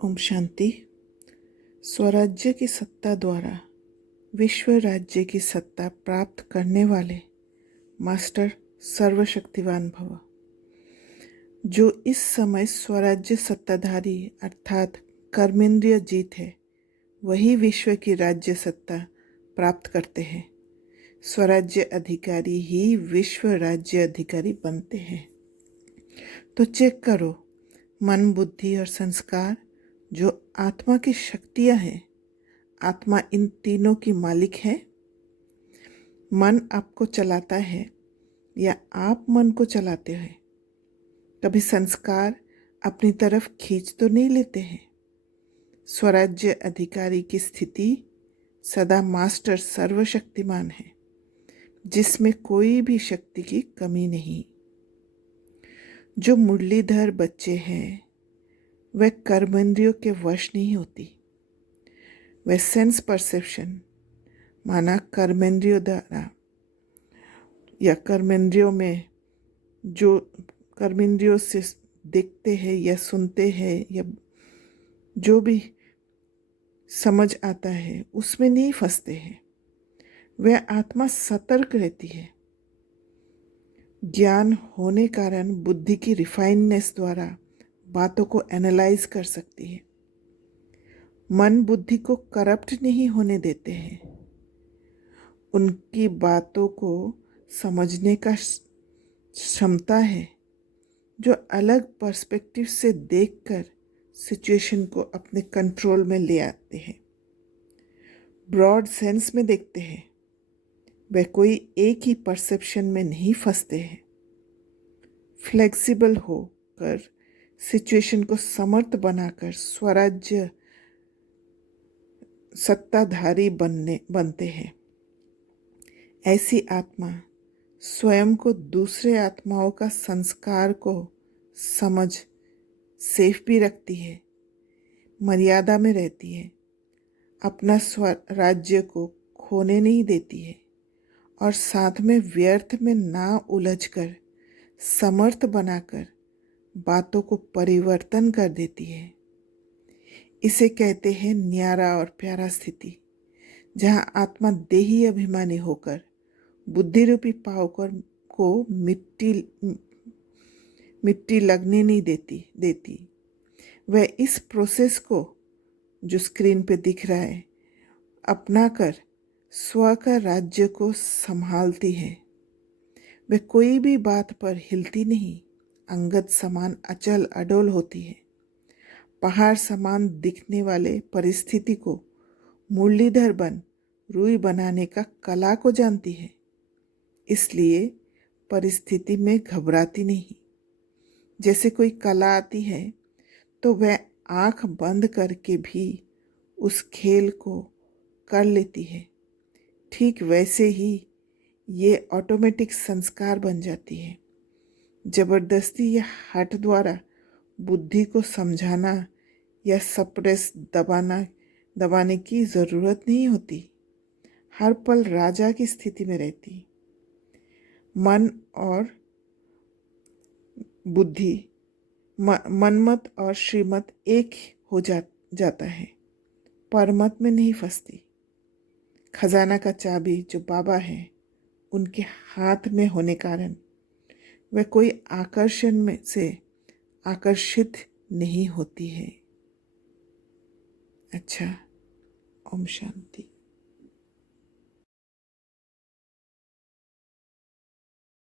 ओम शांति। स्वराज्य की सत्ता द्वारा विश्व राज्य की सत्ता प्राप्त करने वाले मास्टर सर्वशक्तिवान भव। जो इस समय स्वराज्य सत्ताधारी अर्थात कर्मेंद्रिय जीत है, वही विश्व की राज्य सत्ता प्राप्त करते हैं। स्वराज्य अधिकारी ही विश्व राज्य अधिकारी बनते हैं। तो चेक करो, मन, बुद्धि और संस्कार जो आत्मा की शक्तियां हैं, आत्मा इन तीनों की मालिक है। मन आपको चलाता है या आप मन को चलाते हैं? कभी संस्कार अपनी तरफ खींच तो नहीं लेते हैं। स्वराज्य अधिकारी की स्थिति सदा मास्टर सर्वशक्तिमान है, जिसमें कोई भी शक्ति की कमी नहीं। जो मुरलीधर बच्चे हैं, वह कर्मेंद्रियों के वश नहीं होती। वह सेंस परसेप्शन माना कर्मेंद्रियों द्वारा या कर्मेंद्रियों में जो कर्मेंद्रियों से देखते हैं या सुनते हैं या जो भी समझ आता है, उसमें नहीं फंसते हैं। वह आत्मा सतर्क रहती है। ज्ञान होने कारण बुद्धि की रिफाइननेस द्वारा बातों को एनालाइज कर सकती है। मन बुद्धि को करप्ट नहीं होने देते हैं। उनकी बातों को समझने का क्षमता है, जो अलग पर्सपेक्टिव से देखकर सिचुएशन को अपने कंट्रोल में ले आते हैं। ब्रॉड सेंस में देखते हैं। वे कोई एक ही परसेप्शन में नहीं फंसते हैं। फ्लेक्सिबल होकर सिचुएशन को समर्थ बनाकर स्वराज्य सत्ताधारी बनते हैं। ऐसी आत्मा स्वयं को दूसरे आत्माओं का संस्कार को समझ सेफ भी रखती है, मर्यादा में रहती है, अपना स्वराज्य को खोने नहीं देती है और साथ में व्यर्थ में ना उलझकर समर्थ बनाकर बातों को परिवर्तन कर देती है। इसे कहते हैं न्यारा और प्यारा स्थिति, जहाँ आत्मा देही अभिमानी होकर बुद्धि रूपी पावकर को मिट्टी लगने नहीं देती। वह इस प्रोसेस को जो स्क्रीन पे दिख रहा है अपनाकर स्व का राज्य को संभालती है। वह कोई भी बात पर हिलती नहीं, अंगद समान अचल अडोल होती है। पहाड़ समान दिखने वाले परिस्थिति को मुरलीधर बन रूई बनाने का कला को जानती है। इसलिए परिस्थिति में घबराती नहीं। जैसे कोई कला आती है तो वह आंख बंद करके भी उस खेल को कर लेती है। ठीक वैसे ही ये ऑटोमेटिक संस्कार बन जाती है। जबरदस्ती या हठ द्वारा बुद्धि को समझाना या सप्रेस दबाने की ज़रूरत नहीं होती। हर पल राजा की स्थिति में रहती। मन और बुद्धि, मनमत और श्रीमत एक हो जाता है, परमत में नहीं फंसती। खजाना का चाबी जो बाबा है उनके हाथ में होने कारण वह कोई आकर्षण में से आकर्षित नहीं होती है। अच्छा, ओम शांति।